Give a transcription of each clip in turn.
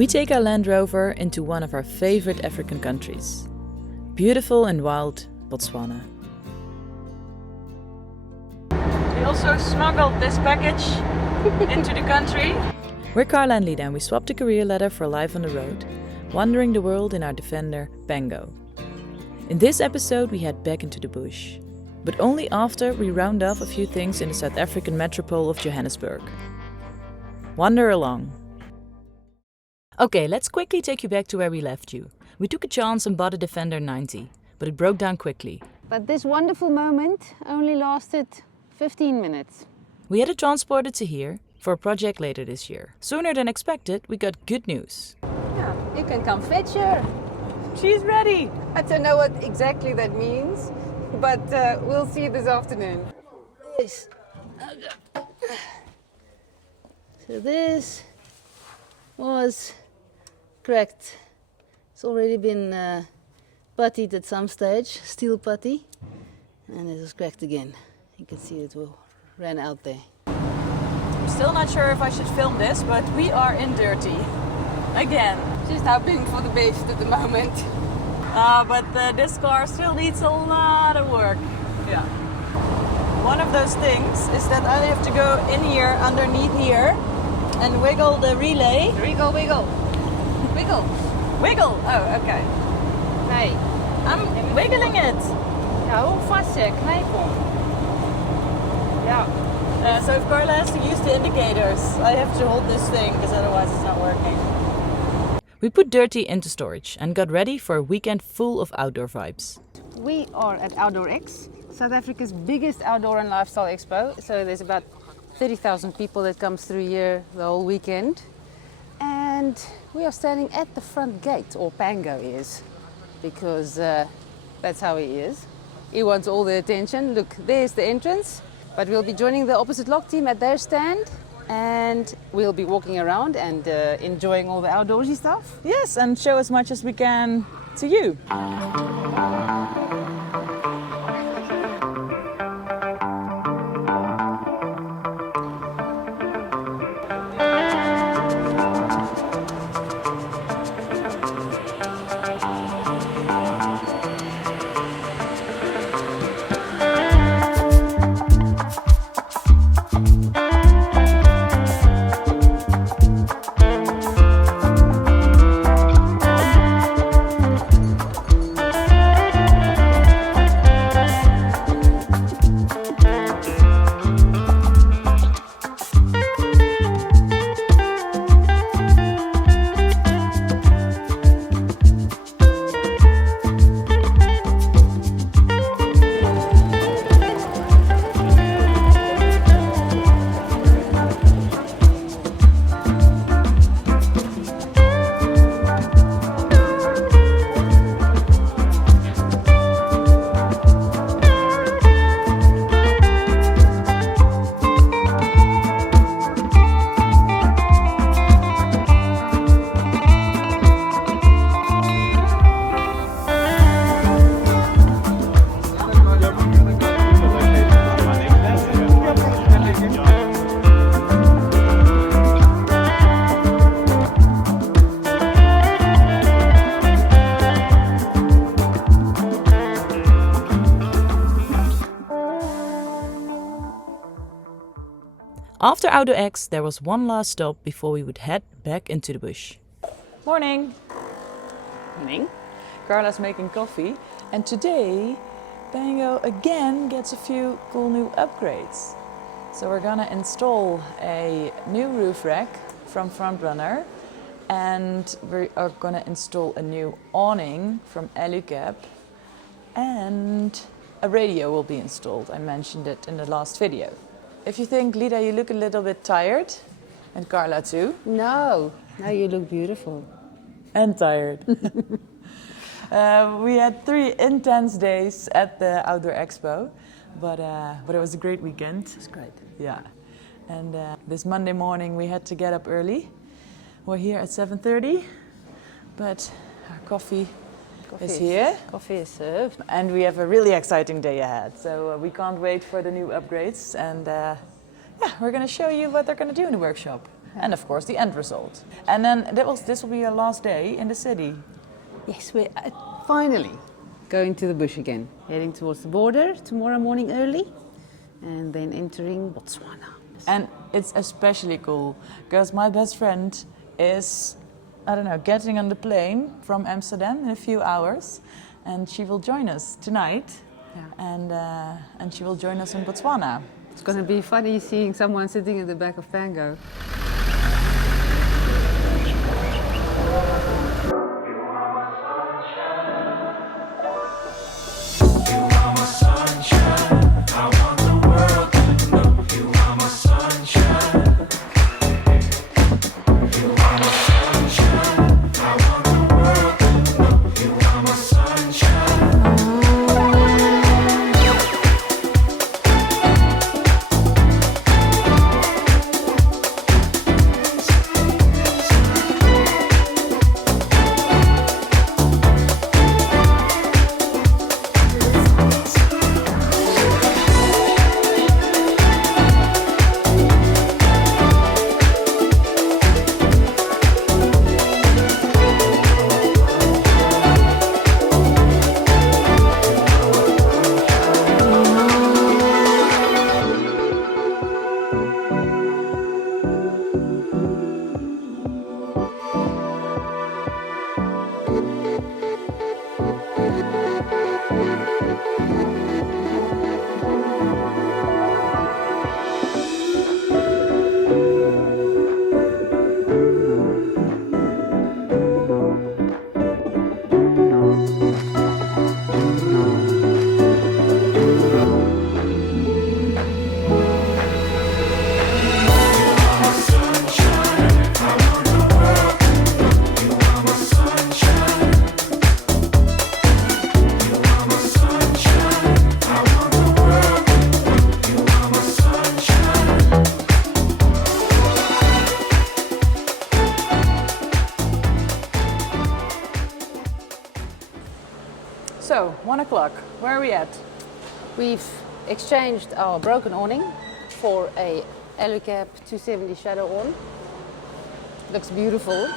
We take our Land Rover into one of our favorite African countries. Beautiful and wild Botswana. We also smuggled this package into the country. We're Carla and Lida and we swapped a career ladder for life on the road, wandering the world in our Defender, Pango. In this episode we head back into the bush, but only after we round off a few things in the South African metropole of Johannesburg. Wander along. Okay, let's quickly take you back to where we left you. We took a chance and bought a Defender 90, but it broke down quickly. But this wonderful moment only lasted 15 minutes. We had it transported to here for a project later this year. Sooner than expected, we got good news. Yeah, you can come fetch her. She's ready! I don't know what exactly that means, but we'll see this afternoon. Yes. So this was cracked. It's already been puttied at some stage, steel putty, and it was cracked again. You can see it ran out there. I'm still not sure if I should film this, but we are in dirty. Again. Just hoping for the best at the moment. But this car still needs a lot of work. Yeah. One of those things is that I have to go in here, underneath here, and wiggle the relay. Wiggle, wiggle. Wiggle. Wiggle! Oh, okay. Nee. I'm wiggling it. Ja, hou vast, knijp hem. Ja. So if Carla has to use the indicators, I have to hold this thing because otherwise it's not working. We put Dirty into storage and got ready for a weekend full of outdoor vibes. We are at OutdoorX, South Africa's biggest outdoor and lifestyle expo. So there's about 30,000 people that comes through here the whole weekend. And we are standing at the front gate, or Pango is, because that's how he is. He wants all the attention. Look, there's the entrance. But we'll be joining the opposite lock team at their stand. And we'll be walking around and enjoying all the outdoorsy stuff. Yes, and show as much as we can to you. After OutdoorX, there was one last stop before we would head back into the bush. Morning! Morning. Carla's making coffee, and today Pango again gets a few cool new upgrades. So we're gonna install a new roof rack from Frontrunner, and we are gonna install a new awning from Alucab, and a radio will be installed. I mentioned it in the last video. If you think, Lida, you look a little bit tired, and Carla too. No, now you look beautiful. And tired. We had 3 intense days at the Outdoor Expo, but it was a great weekend. It's great. Yeah, and this Monday morning we had to get up early. We're here at 7:30, but our coffee is here. Coffee is served. And we have a really exciting day ahead, so we can't wait for the new upgrades. And yeah, we're going to show you what they're going to do in the workshop. and of course the end result. And then this will be your last day in the city. Yes, we're finally going to the bush again, heading towards the border tomorrow morning early, and then entering Botswana. And it's especially cool because my best friend is, I don't know, getting on the plane from Amsterdam in a few hours, and she will join us tonight. Yeah. And she will join us in Botswana. It's going to be funny seeing someone sitting in the back of Pango. So, 1 o'clock, where are we at? We've exchanged our broken awning for a Alucab 270 shadow on. Looks beautiful.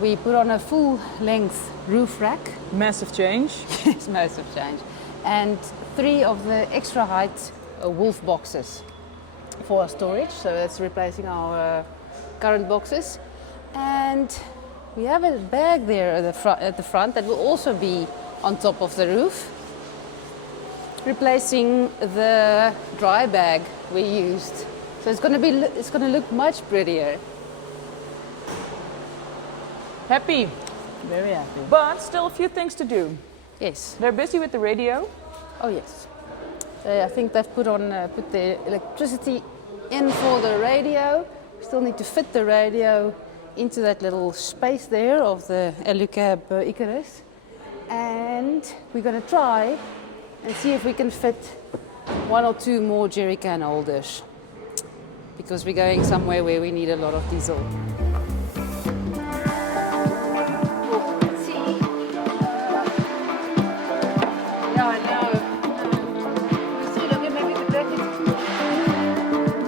We put on a full-length roof rack. Massive change. It's massive change. And 3 of the extra height wolf boxes for our storage. So that's replacing our current boxes. And we have a bag there at the front that will also be on top of the roof, replacing the dry bag we used. So it's going to look much prettier. Happy. Very happy. But still a few things to do. Yes. They're busy with the radio. Oh yes. I think they've put the electricity in for the radio. We still need to fit the radio into that little space there of the Alucab Icarus. And we're going to try and see if we can fit 1 or 2 more jerry can holders, because we're going somewhere where we need a lot of diesel. Let's see. Yeah, I know. Let's see, look, maybe the bracket. The bracket is here.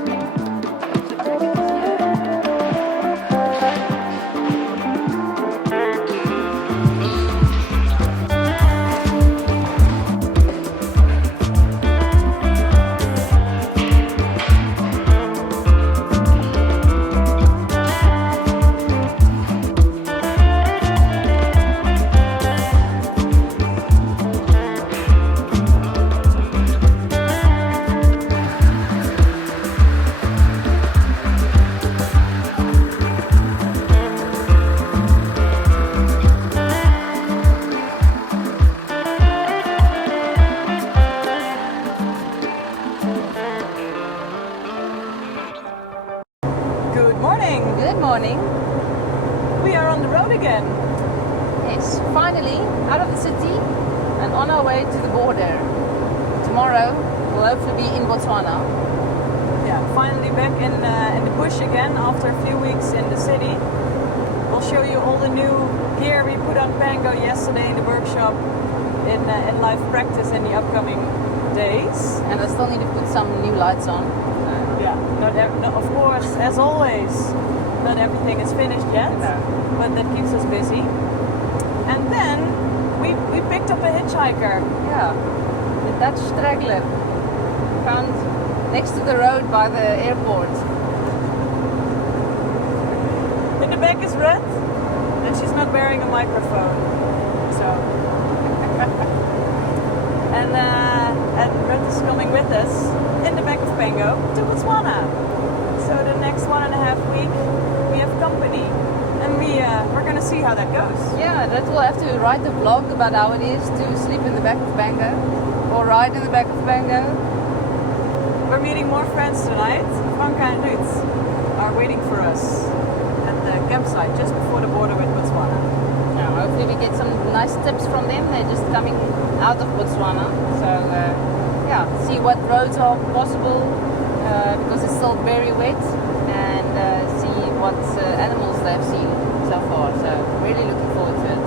Good morning. We are on the road again. Yes, finally out of the city and on our way to the border. Tomorrow we'll hopefully be in Botswana. Yeah, finally back in the bush again after a few weeks in the city. We'll show you all the new gear we put on Pango yesterday in the workshop in live practice in the upcoming days. And I still need to put some new lights on. Yeah, Yeah, of course, as always, not everything is finished yet, but that keeps us busy. And then we picked up a hitchhiker. Yeah, the Dutch straggler found next to the road by the airport. In the back is Red, and she's not wearing a microphone. So, and Red is coming with us in the back of Pango to Botswana. So the next 1.5 weeks we have company, and we're gonna see how that goes. Yeah, that will have to write a blog about how it is to sleep in the back of Pango or ride in the back of Pango. We're meeting more friends tonight. Franka and Ruud are waiting for us at the campsite just before the border with Botswana. Now, hopefully we get some nice tips from them. They're just coming out of Botswana. So, yeah, see what roads are possible because it's still very wet, and see what animals they've seen so far. So, really looking forward to it.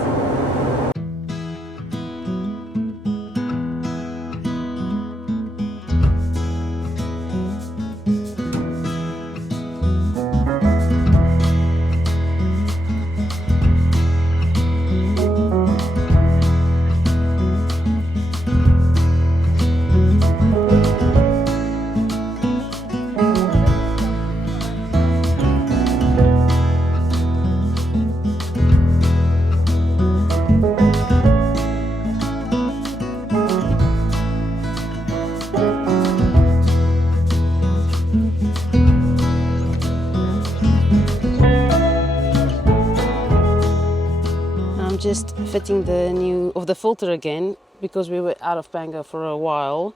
Just fitting the filter again because we were out of Pango for a while.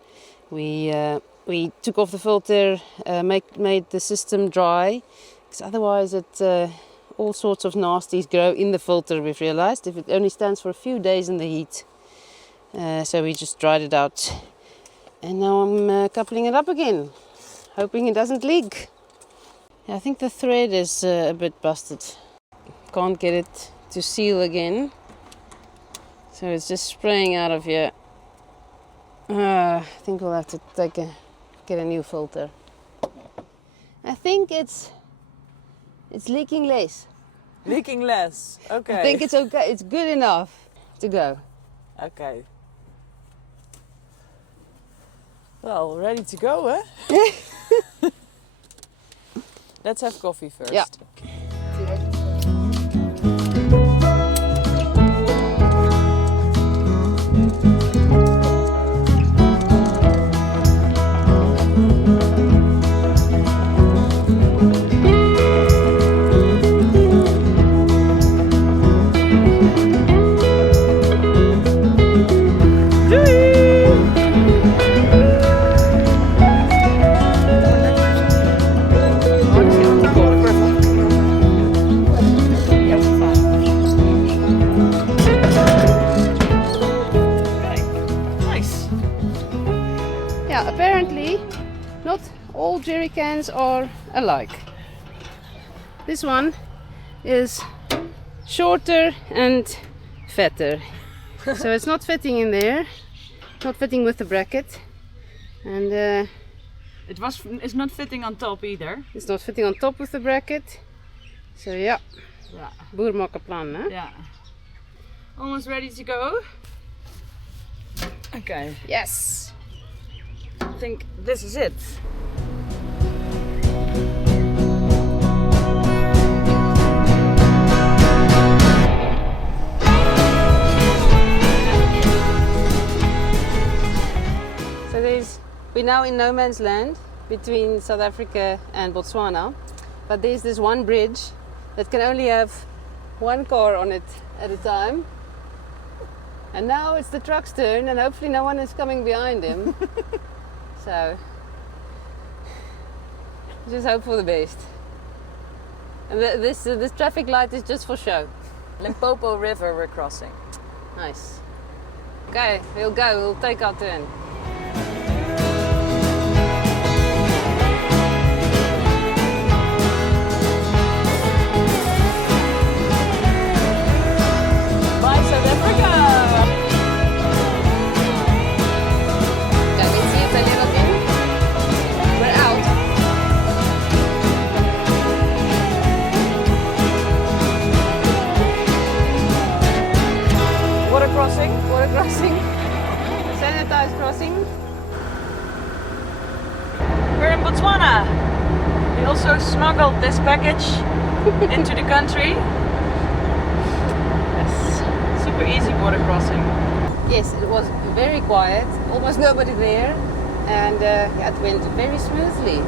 We took off the filter, made the system dry, because otherwise all sorts of nasties grow in the filter. We've realized if it only stands for a few days in the heat, so we just dried it out, and now I'm coupling it up again, hoping it doesn't leak. I think the thread is a bit busted. Can't get it to seal again. So it's just spraying out of here. I think we'll have to get a new filter. I think it's leaking less. Leaking less. Okay. I think it's okay. It's good enough to go. Okay. Well, ready to go, eh? Let's have coffee first. Yeah. Apparently, not all jerry cans are alike. This one is shorter and fatter, so it's not fitting in there, not fitting with the bracket, and it's not fitting on top either. It's not fitting on top with the bracket. So yeah, boer maak 'n plan, hè? Yeah. Almost ready to go. Okay. Yes. I think this is it. So we're now in no man's land between South Africa and Botswana, but there's this one bridge that can only have one car on it at a time. And now it's the truck's turn, and hopefully no one is coming behind him. So just hope for the best. And this traffic light is just for show. Limpopo River we're crossing. Nice. Okay, we'll go. We'll take our turn. Bye, South Africa! Can we see it a little bit? We're out. crossing. We're in Botswana. We also smuggled this package into the country. Yes, super easy border crossing. Yes, it was very quiet, almost nobody there, and yeah, it went very smoothly.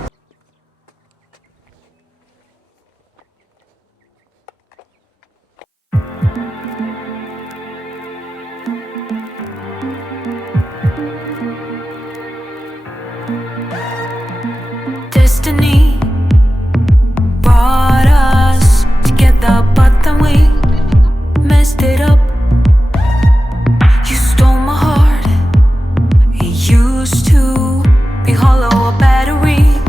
Destiny brought us together, but then we messed it up. You stole my heart. It used to be hollow, a battery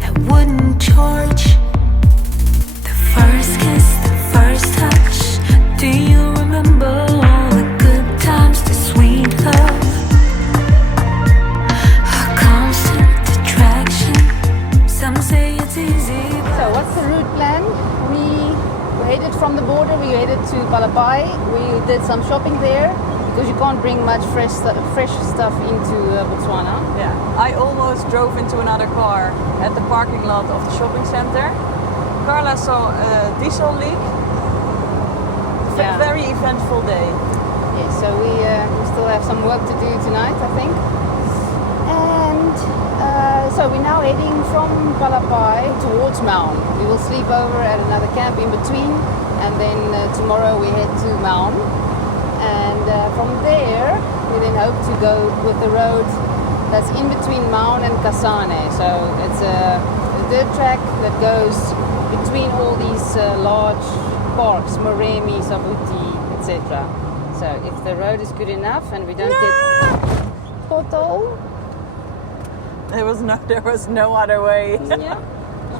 that wouldn't charge. The first kiss, the first touch. Do you remember all the good times, the sweet love? A constant attraction. Some say it's easy. So what's the route plan? We headed from the border, we headed to Palapai. We did some shopping there because you can't bring much fresh stuff into Botswana. Yeah, I almost drove into another car at the parking lot of the shopping center. Carla saw a diesel leak. Yeah. Very eventful day. Yes, so we still have some work to do tonight, I think. And so we're now heading from Palapai towards Maun. We will sleep over at another camp in between, and then tomorrow we head to Maun. And from there, we then hope to go with the road that's in between Maun and Kasane. So it's a dirt track that goes between all these large parks, Moremi, Sabuti, etc. So if the road is good enough and we don't get pothole. There was no other way. Yeah.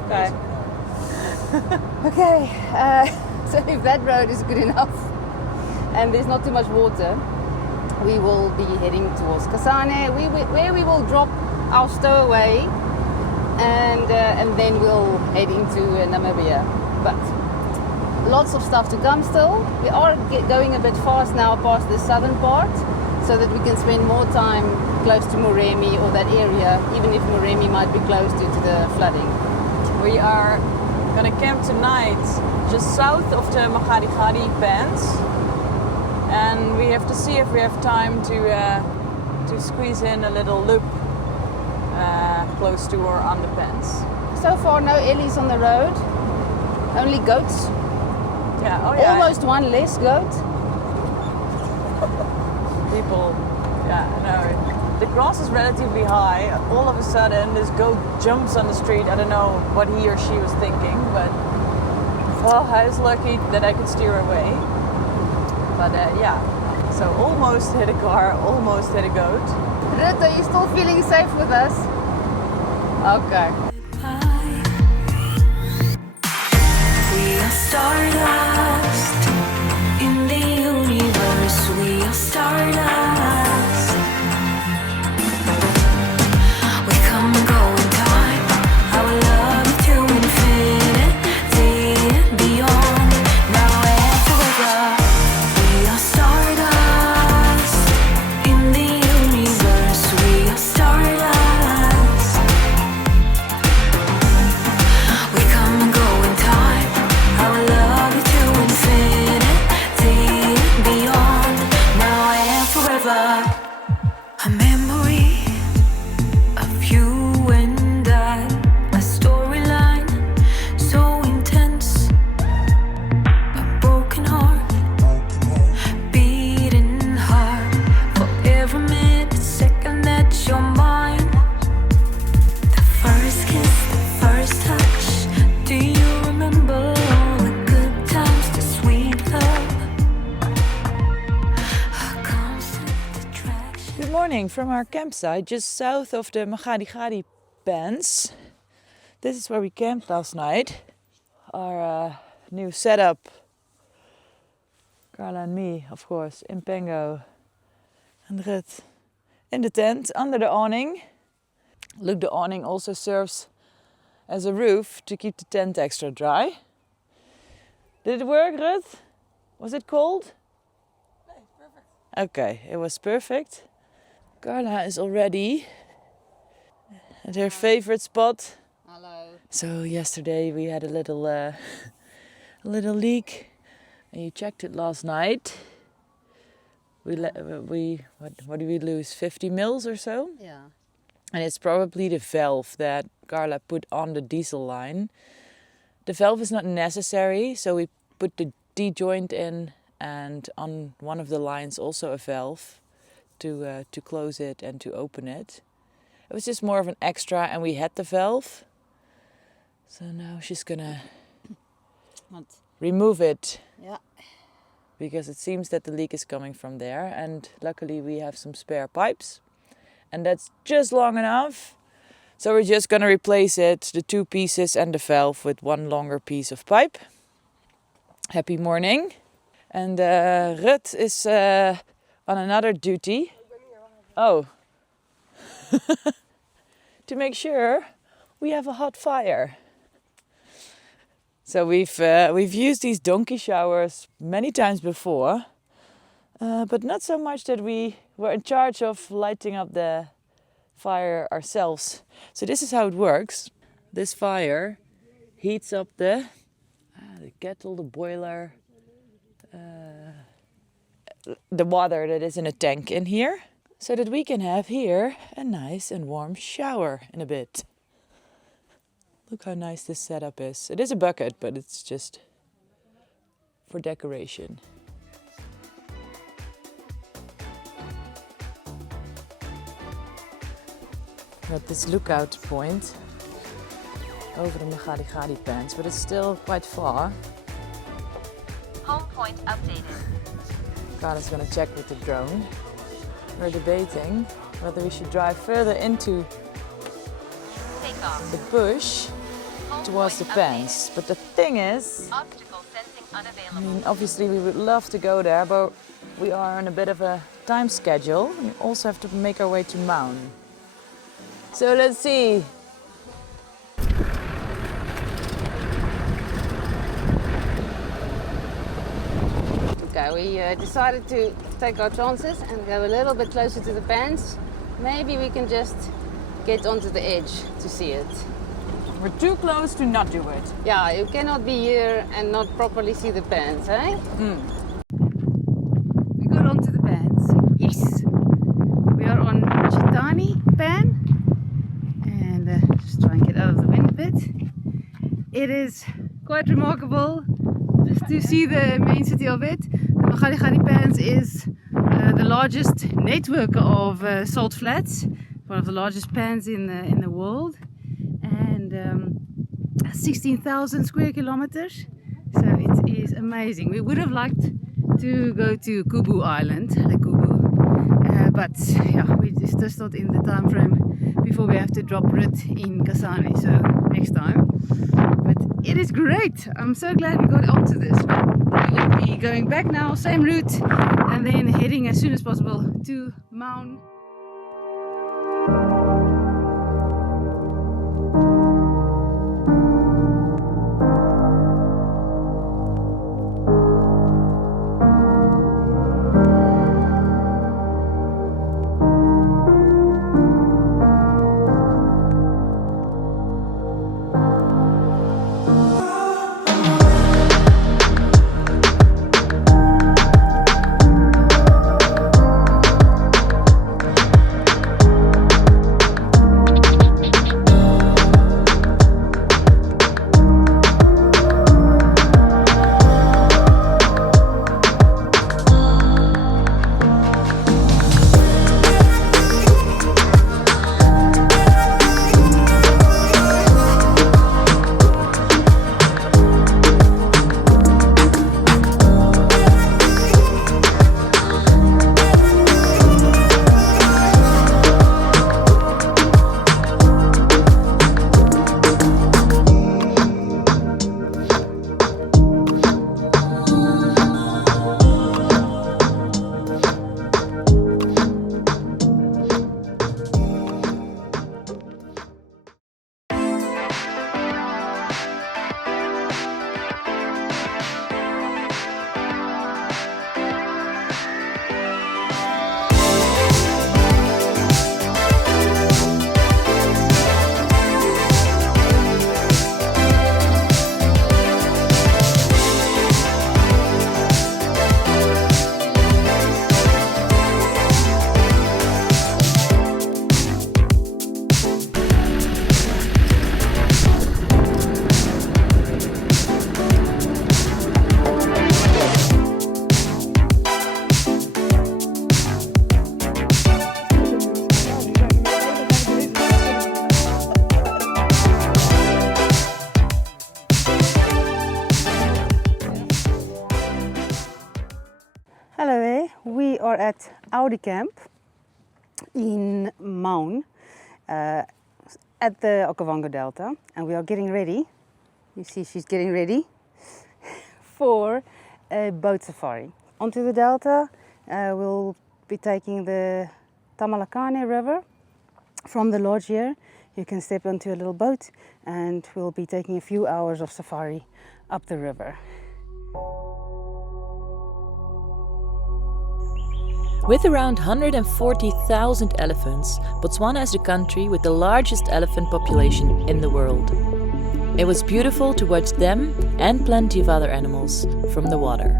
Okay. Okay. So if that road is good enough and there's not too much water, we will be heading towards Kasane, where we will drop our stowaway, and then we'll head into Namibia. But lots of stuff to come still. We are going a bit fast now past the southern part, so that we can spend more time close to Moremi or that area, even if Moremi might be closed due to the flooding. We are gonna camp tonight just south of the Magadi Pans, and we have to see if we have time to squeeze in a little loop close to our underpants. So far, no ellies on the road, only goats. Yeah, oh yeah. Almost one less goat. People, yeah, no. The grass is relatively high. All of a sudden, this goat jumps on the street. I don't know what he or she was thinking, but well, I was lucky that I could steer away. But yeah, so almost hit a car, almost hit a goat. Ruth, are you still feeling safe with us? Okay. We are stardust in the universe. We are stardust. We come and go in time. Our love to infinity and beyond. Now and forever. We are stardust in the universe. We are stardust. We come and go in time. Our love to infinity and beyond. Now and forever. A memory of you and I. A storyline so intense. A broken heart. Beating hard. For every minute, second that you're mine. The first kiss, the first touch. Do you remember all the good times, the sweet love? A constant attraction. Good morning from our campsite just south of the Magadi Pans. This is where we camped last night. Our new setup. Carla and me, of course, in Pango. And Rut in the tent under the awning. Look, the awning also serves as a roof to keep the tent extra dry. Did it work, Rut? Was it cold? Perfect. Okay, it was perfect. Carla is already at her favorite spot. Hello. So yesterday we had a little leak, and you checked it last night. What did we lose? 50 mils or so? Yeah. And it's probably the valve that Carla put on the diesel line. The valve is not necessary, so we put the D-joint in, and on one of the lines also a valve to close it and to open it. It was just more of an extra, and we had the valve. So now she's gonna remove it. Yeah. Because it seems that the leak is coming from there, and luckily we have some spare pipes, and that's just long enough. So we're just gonna replace it, the 2 pieces and the valve, with one longer piece of pipe. Happy morning. And Rut is on another duty. Oh. To make sure we have a hot fire. So we've used these donkey showers many times before, but not so much that we were in charge of lighting up the fire ourselves. So this is how it works. This fire heats up the kettle, the boiler, the water that is in a tank in here, so that we can have here a nice and warm shower in a bit. Look how nice this setup is. It is a bucket, but it's just for decoration. Got this lookout point over the Magadi pans, but it's still quite far. Home point updated. Carla's gonna check with the drone. We're debating whether we should drive further into Takeoff. the bush Home towards the point pans. But the thing is, updated. Obstacle sensing I unavailable. mean, obviously we would love to go there, but we are on a bit of a time schedule. We also have to make our way to Maun. So let's see. Okay, we decided to take our chances and go a little bit closer to the pans. Maybe we can just get onto the edge to see it. We're too close to not do it. Yeah, you cannot be here and not properly see the pans, eh? We got onto the pans. Yes! We are on Chitani pan. And just try and get out of the wind a bit. It is quite remarkable just to see the main city of it. The Magadi Pans is the largest network of salt flats, one of the largest pans in the world, and 16,000 square kilometers. So it is amazing. We would have liked to go to Kubu Island, like Kubu, but yeah, we just not in the time frame before we have to drop Rut in Kasane. So next time. But it is great. I'm so glad we got onto this. We will be going back now, same route, and then heading as soon as possible to Maun. Hello there, we are at Audi Camp in Maun at the Okavango Delta, and we are getting ready. You see she's getting ready for a boat safari. Onto the Delta, we'll be taking the Tamalakane River. From the lodge here, you can step onto a little boat and we'll be taking a few hours of safari up the river. With around 140,000 elephants, Botswana is the country with the largest elephant population in the world. It was beautiful to watch them and plenty of other animals from the water.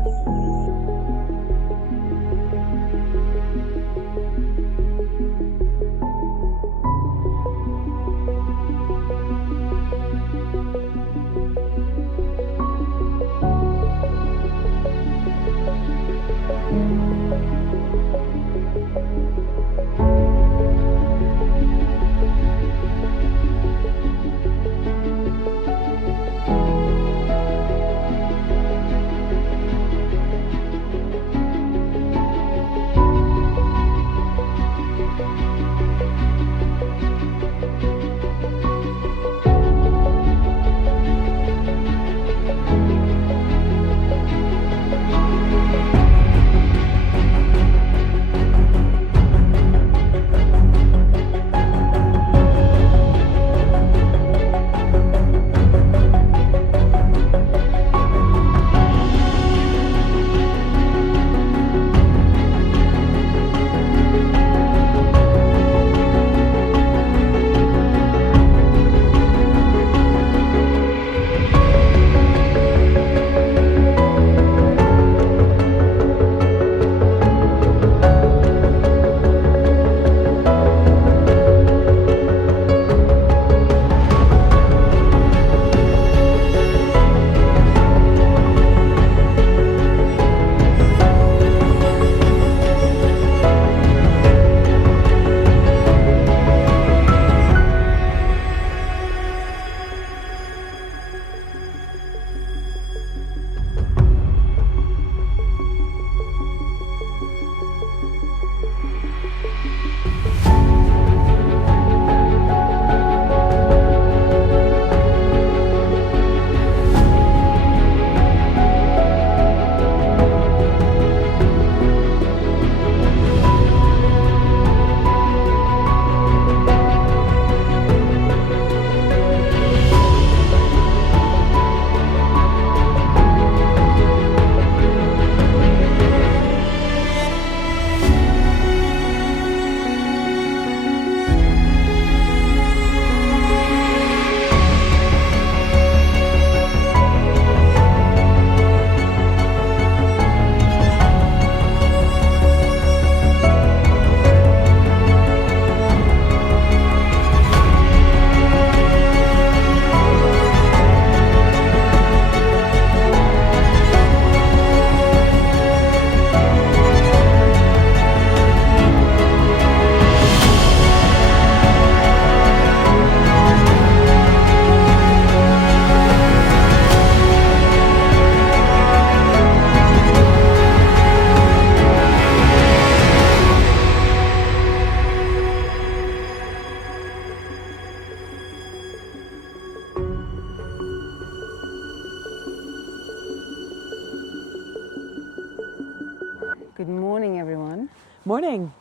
Good morning, everyone. Morning,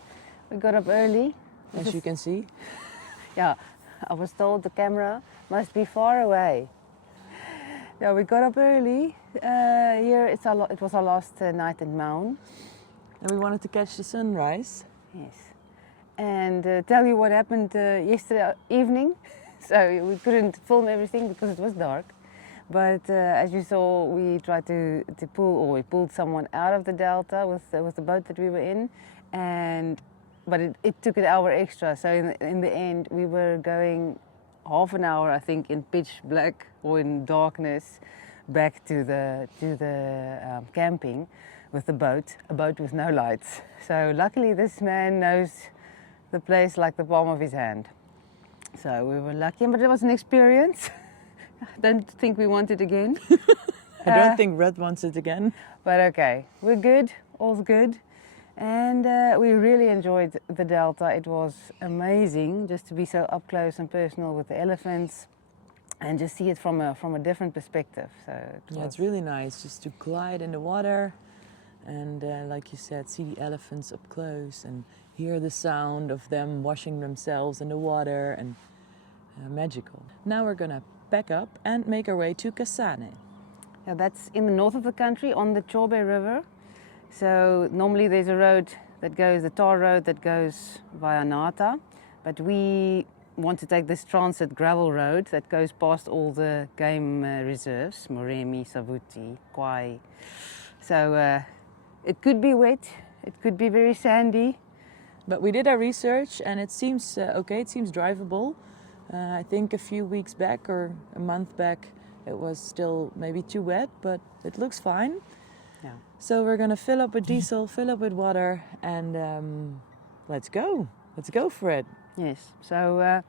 We got up early. as you can see. Yeah, I was told the camera must be far away. Yeah, we got up early. Here it was our last night in Maun. And we wanted to catch the sunrise. Yes. And tell you what happened yesterday evening. So we couldn't film everything because it was dark. But as you saw, we tried to we pulled someone out of the delta with the boat that we were in, but it took an hour extra. So in the end, we were going half an hour, I think, in pitch black or in darkness, back to the camping with the boat, a boat with no lights. So luckily, this man knows the place like the palm of his hand. So we were lucky, but it was an experience. I don't think we want it again. I don't think Red wants it again. But okay, we're good. all's good. And we really enjoyed the Delta. It was amazing just to be so up close and personal with the elephants and just see it from a different perspective. So it's really nice just to glide in the water and like you said, see the elephants up close and hear the sound of them washing themselves in the water, and magical. Now we're gonna pack up and make our way to Kasane. Yeah, that's in the north of the country on the Chobe River. So normally there's a road that goes, the tar road that goes via Nata, but we want to take this transit gravel road that goes past all the game reserves, Moremi, Savuti, Kwai. So it could be wet, it could be very sandy. But we did our research and it seems okay, it seems drivable. I think a few weeks back or a month back it was still maybe too wet, but it looks fine. Yeah. So we're gonna fill up with diesel, fill up with water, and let's go. Let's go for it. Yes, so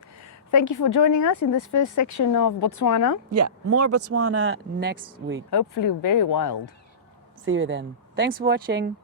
thank you for joining us in this first section of Botswana. Yeah, more Botswana next week. Hopefully very wild. See you then. Thanks for watching.